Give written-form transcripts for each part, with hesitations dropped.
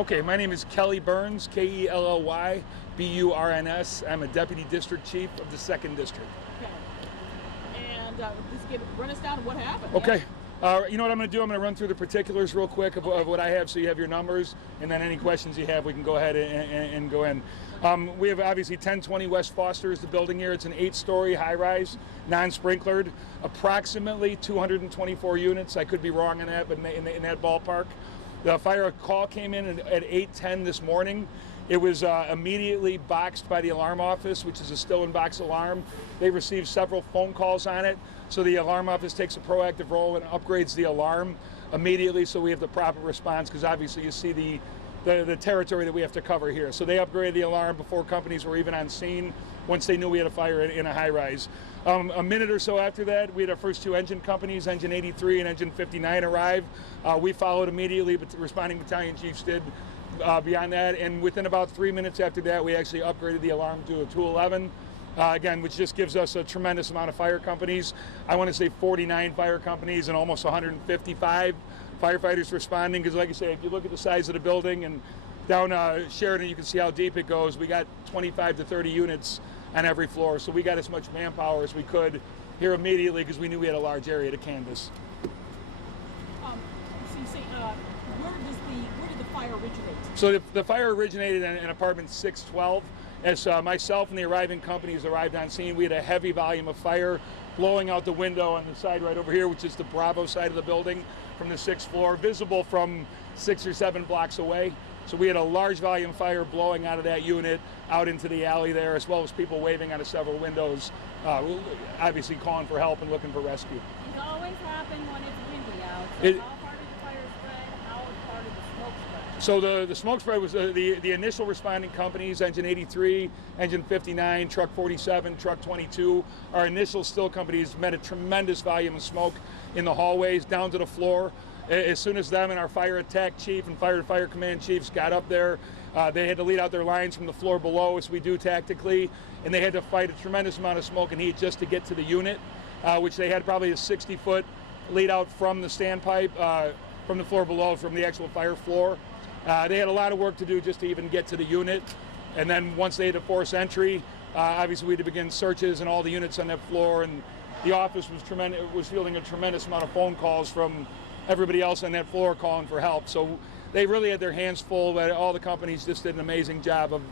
Okay, my name is Kelly Burns, Kelly Burns. I'm a Deputy District Chief of the 2nd District. Okay. And just run us down what happened. Okay. You know what I'm going to do? I'm going to run through the particulars real quick of what I have so you have your numbers, and then any questions you have, we can go ahead and go in. We have obviously 1020 West Foster is the building here. It's an 8-story high-rise, non-sprinklered, approximately 224 units. I could be wrong on that, but in that ballpark. The fire call came in at 8:10 this morning. It was immediately boxed by the alarm office, which is a still-in-box alarm. They received several phone calls on it, so the alarm office takes a proactive role and upgrades the alarm immediately so we have the proper response, because obviously you see the territory that we have to cover here. So they upgraded the alarm before companies were even on scene once they knew we had a fire in a high-rise. A minute or so after that, we had our first 2 engine companies, Engine 83 and Engine 59, arrive. We followed immediately, but the responding battalion chiefs did beyond that. And within about 3 minutes after that, we actually upgraded the alarm to a 211. Again, which just gives us a tremendous amount of fire companies. I want to say 49 fire companies and almost 155 firefighters responding, because like I say, if you look at the size of the building and down Sheridan, you can see how deep it goes. We got 25 to 30 units on every floor, so we got as much manpower as we could here immediately because we knew we had a large area to canvass. So you say, where did the fire originate? So the fire originated in apartment 612. As myself and the arriving companies arrived on scene, we had a heavy volume of fire blowing out the window on the side right over here, which is the Bravo side of the building from the 6th floor, visible from 6 or 7 blocks away. So we had a large volume fire blowing out of that unit out into the alley there, as well as people waving out of several windows, obviously calling for help and looking for rescue. It always happens when it's windy out. So how far did the fire spread? How far did the smoke spread? So the smoke spread was the initial responding companies, Engine 83, Engine 59, Truck 47, Truck 22. Our initial still companies met a tremendous volume of smoke in the hallways down to the floor. As soon as them and our fire attack chief and fire command chiefs got up there, they had to lead out their lines from the floor below, as we do tactically, and they had to fight a tremendous amount of smoke and heat just to get to the unit, which they had probably a 60-foot lead out from the standpipe, from the floor below, from the actual fire floor. They had a lot of work to do just to even get to the unit, and then once they had to force entry, obviously we had to begin searches and all the units on that floor, and the office was fielding a tremendous amount of phone calls from everybody else on that floor calling for help. So they really had their hands full, but all the companies just did an amazing job of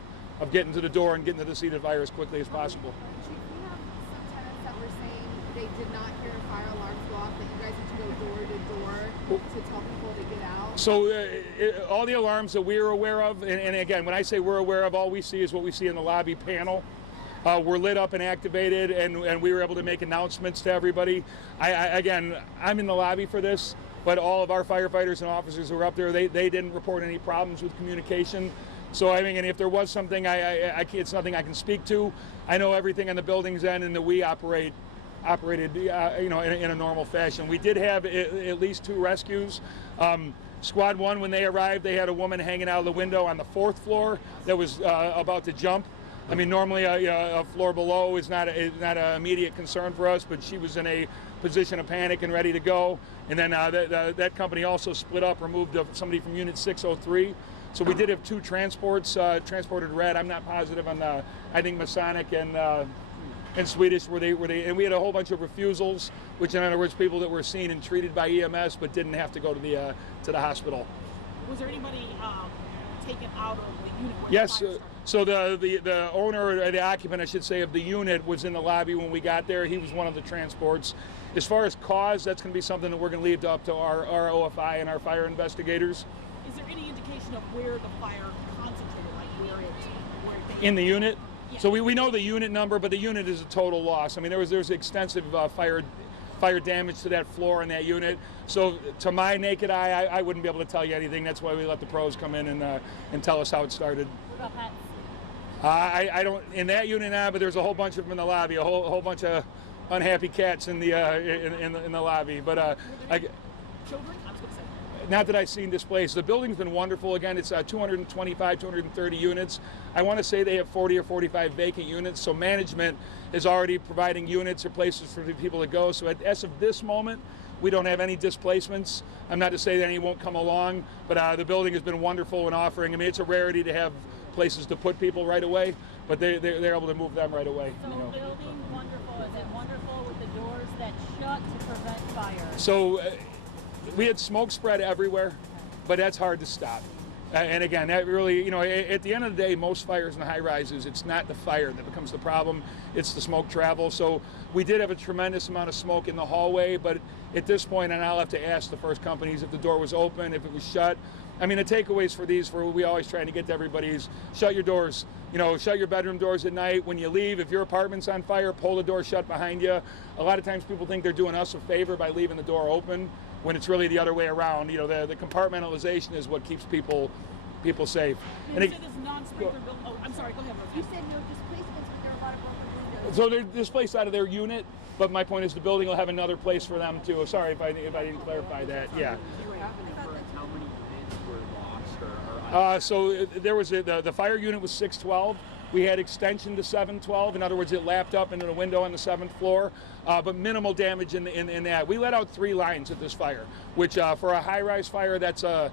getting to the door and getting to the seat of the fire as quickly as possible. Chief, we have some tenants that were saying they did not hear fire alarms go off, that you guys had to go door to door to tell people to get out. So all the alarms that we're aware of, and again, when I say we're aware of, all we see is what we see in the lobby panel. Were lit up and activated, and we were able to make announcements to everybody. Again, I'm in the lobby for this, but all of our firefighters and officers who were up there, they didn't report any problems with communication. So I mean, and if there was something, it's nothing I can speak to. I know everything on the building's end, and that we operated, you know, in a normal fashion. We did have at least 2 rescues. Squad 1, when they arrived, they had a woman hanging out of the window on the 4th floor that was about to jump. I mean, normally a floor below is not an immediate concern for us, but she was in a position of panic and ready to go. And then that company also split up, removed somebody from Unit 603. So we did have 2 transports transported red. I'm not positive on I think Masonic and Swedish were they, and we had a whole bunch of refusals, which in other words, people that were seen and treated by EMS but didn't have to go to the hospital. Was there anybody taken out of the unit? Yes. So the owner, or the occupant, I should say, of the unit was in the lobby when we got there. He was one of the transports. As far as cause, that's going to be something that we're going to leave up to our OFI and our fire investigators. Is there any indication of where the fire concentrated, like where it in the unit? Yeah. So we know the unit number, but the unit is a total loss. I mean, there was extensive fire damage to that floor in that unit. So to my naked eye, I wouldn't be able to tell you anything. That's why we let the pros come in and tell us how it started. What about pets? I don't in that unit now, but there's a whole bunch of them in the lobby. A whole bunch of unhappy cats in the lobby. But children? I was going to say. Not that I've seen displays. The building's been wonderful. Again, it's 225, 230 units. I want to say they have 40 or 45 vacant units. So management is already providing units or places for people to go. So as of this moment, We don't have any displacements. I'm not to say that any won't come along, but the building has been wonderful in offering. I mean, it's a rarity to have places to put people right away, but they're able to move them right away. So building wonderful. Is it wonderful with the doors that shut to prevent fire? So we had smoke spread everywhere, but that's hard to stop. And again, that really, at the end of the day, most fires in the high rises, it's not the fire that becomes the problem, it's the smoke travel. So we did have a tremendous amount of smoke in the hallway, but at this point, and I'll have to ask the first companies if the door was open, if it was shut. I mean, the takeaways for these, for what we always trying to get to everybody is shut your doors. Shut your bedroom doors at night. When you leave, if your apartment's on fire, pull the door shut behind you. A lot of times people think they're doing us a favor by leaving the door open, when it's really the other way around. The compartmentalization is what keeps people safe. You said this non-sprinkler building. Oh, I'm sorry. Go ahead, Rosie. You said no displacements, but there are a lot of broken windows. So they're displaced out of their unit, but my point is the building will have another place for them too. Sorry if I didn't clarify that. Yeah. Do you have any reference how many units were lost or So there was the fire unit was 612. We had extension to 712. In other words, it lapped up into the window on the 7th floor, but minimal damage in that. We let out 3 lines at this fire, which for a high-rise fire, that's a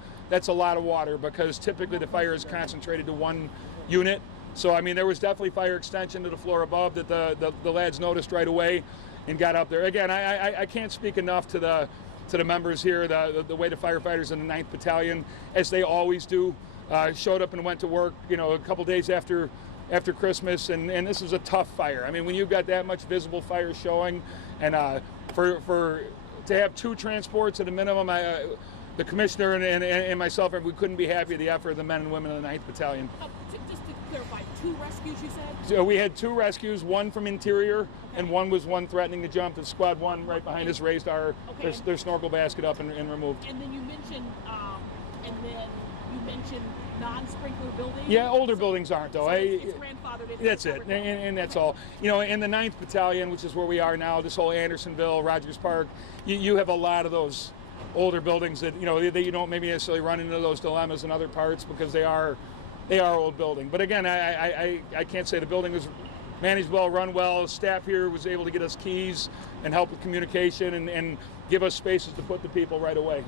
lot of water, because typically the fire is concentrated to one unit. So I mean, there was definitely fire extension to the floor above that the lads noticed right away and got up there. Again, I can't speak enough to the members here, the way the firefighters in the 9th Battalion, as they always do, showed up and went to work, a couple days after Christmas, and this was a tough fire. I mean, when you've got that much visible fire showing, and to have 2 transports at a minimum, the commissioner and myself, we couldn't be happy with the effort of the men and women of the 9th Battalion. Just to clarify, 2 rescues, you said? So we had 2 rescues, one from interior, and one was threatening to jump. The squad 1 right behind us raised their snorkel basket up and removed. And then you mentioned non-sprinkler buildings. Yeah, older buildings aren't though. So it's grandfathered in. That's it, and that's all. In the 9th Battalion, which is where we are now, this whole Andersonville, Rogers Park, you have a lot of those older buildings that that you don't maybe necessarily run into those dilemmas in other parts, because they are old building. But again, I can't say the building was managed well, run well. Staff here was able to get us keys and help with communication and give us spaces to put the people right away.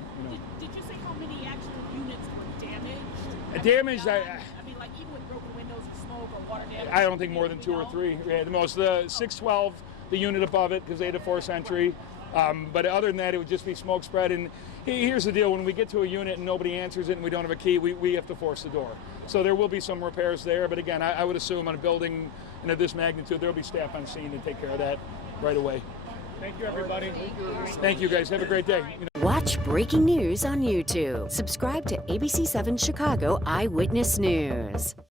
Did you say how many actual units were damaged? Damaged, I mean, like even with broken windows and smoke or water damage. I don't think more than 2 or 3. Yeah, the most. The 612, the unit above it, because they had a force entry. But other than that, it would just be smoke spread. And here's the deal: when we get to a unit and nobody answers it and we don't have a key, we have to force the door. So there will be some repairs there. But again, I would assume on a building of this magnitude, there will be staff on scene to take care of that right away. Thank you, everybody. Thank you, guys. Have a great day. Watch breaking news on YouTube. Subscribe to ABC7 Chicago Eyewitness News.